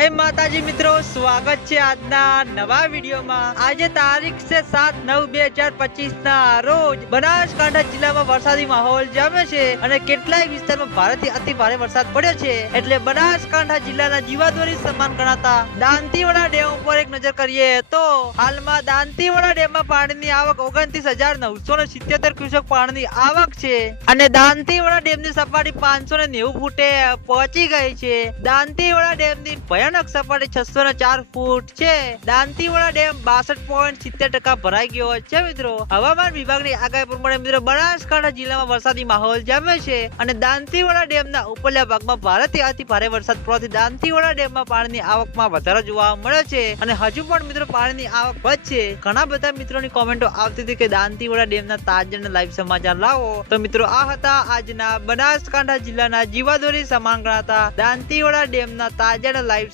હે માતાજી મિત્રો, સ્વાગત છે આજના નવા વિડીયોમાં. આજે તારીખ છે સાત નવ બે હજાર પચીસ ના રોજ બનાસકાંઠા જિલ્લામાં વરસાદી માહોલ જામ્યો છે અને કેટલાય વિસ્તારમાં ભારેથી અતિ ભારે વરસાદ પડ્યો છે. એટલે બનાસકાંઠા જિલ્લાના જીવાદોરી સમાન ગણાતા દાંતીવાડા ડેમ ઉપર એક નજર કરીએ તો હાલમાં દાંતીવાડા ડેમમાં પાણીની આવક ઓગણત્રીસ હજાર નવસો ને સિત્યોતેર ક્યુસેક પાણીની આવક છે અને દાંતીવાડા ડેમની સપાટી પાંચસો ને નેવું ફૂટે પહોંચી ગઈ છે. દાંતીવાડા ડેમની ભયાનક સપાટી છસો ને ચાર ફૂટ છે. દાંતીવાડા ડેમ બાસઠ પોઈન્ટ સિત્તેર ટકા ભરાઈ ગયો છે મિત્રો. હવામાન વિભાગની આગાહી પ્રમાણે મિત્રો બનાસકાંઠા જિલ્લામાં વરસાદી માહોલ જામે છે અને દાંતીવાડા ડેમના ઉપરલા ભાગમાં ભારેથી અતિ ભારે વરસાદ પડવાથી દાંતીવાડા ડેમમાં પાણીની આવકમાં વધારો જોવા મળે છે અને હજુ પણ મિત્રો પાણીની આવક વધશે. ઘણા બધા મિત્રોની કોમેન્ટો આવતી હતી કે દાંતીવાડા ડેમના તાજા લાઈવ સમાચાર લાવો. તો મિત્રો આ હતા આજના બનાસકાંઠા જિલ્લાના જીવાદોરી સમાન ગણાતા દાંતીવાડા ડેમના તાજા લાઈવ